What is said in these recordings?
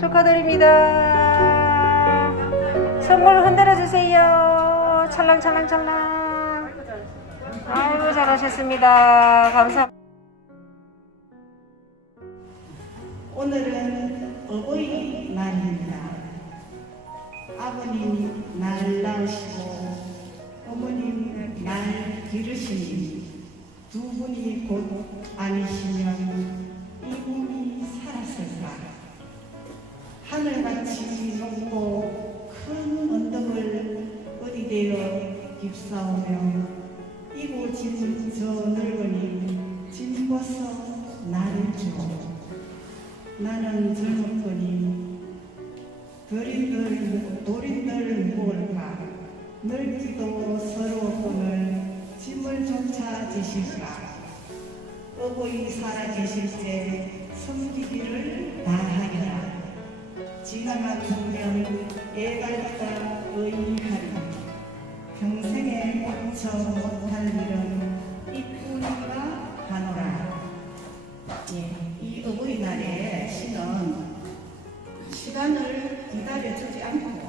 축하드립니다. 선물 흔들어 주세요. 찰랑찰랑찰랑. 아이고 잘하셨습니다. 감사합니다. 오늘은 어버이 날입니다. 아버님 날 낳으시고 어머님 날 기르시니 두 분이 곧 아니시면 이 몸이 살았을까? 깁싸오며 이고 짐저 늙으니 짐 벗어 나를 주고 나는 젊었더니 도린들 도린들 무엇일까 늙기도 서러웠거늘 짐을 조차 지실까? 어버이 살아계실 때 섬기기를 다하리라. 지나간 풍경 애달까 의하리 평생에 꽉쳐 못할 일은 이뿐인가 하노라 예, 이 어버이날에 시는 시간을 기다려주지 않고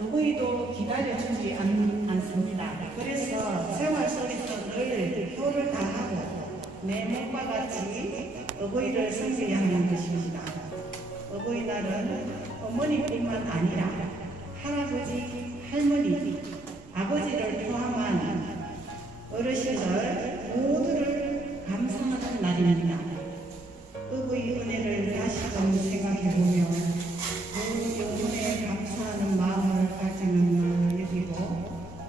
어버이도 기다려주지 않, 않습니다. 그래서 생활 속에서 늘 효를 다하고 내 몸과 같이 어버이를 섬겨야 하는 것입니다. 어버이날은 어머니뿐만 아니라 할아버지, 할머니, 아버지를 포함한 어르신들 모두를 감사하는 날입니다. 어버이 은혜를 다시 금 생각해보며 그 영혼에 감사하는 마음을 가지는 날 여기고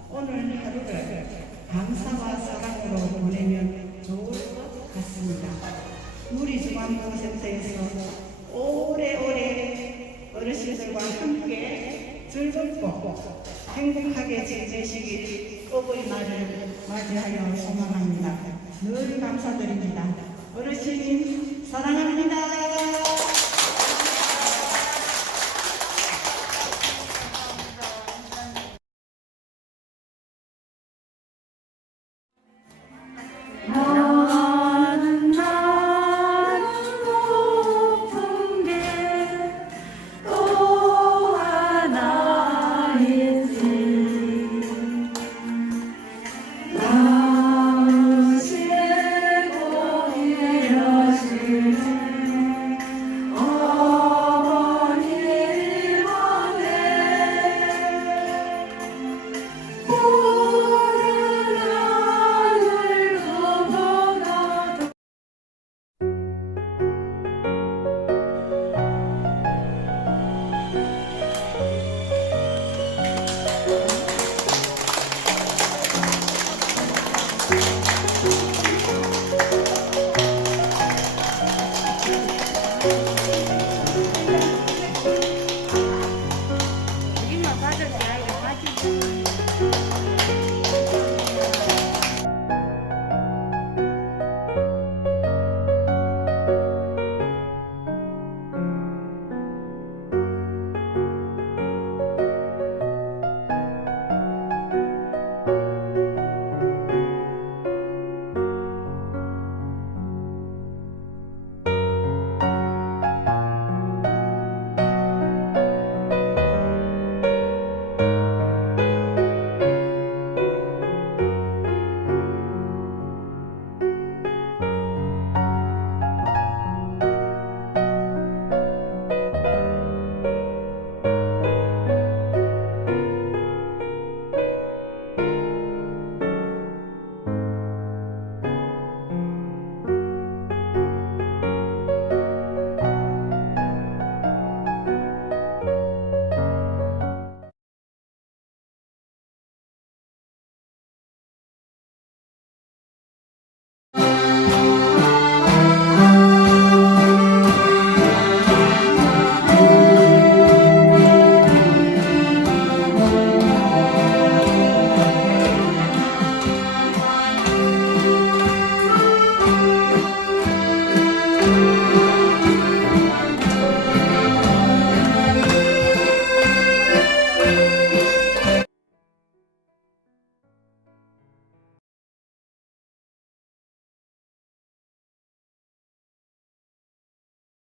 오늘 하루를 감사와 사랑으로 보내면 좋을 것 같습니다. 우리 중앙공센터에서 오래오래 어르신들과 함께 즐겁고 행복하게 지내시길 어버이날을 맞이하여 소망합니다. 늘 감사드립니다. 어르신 사랑합니다.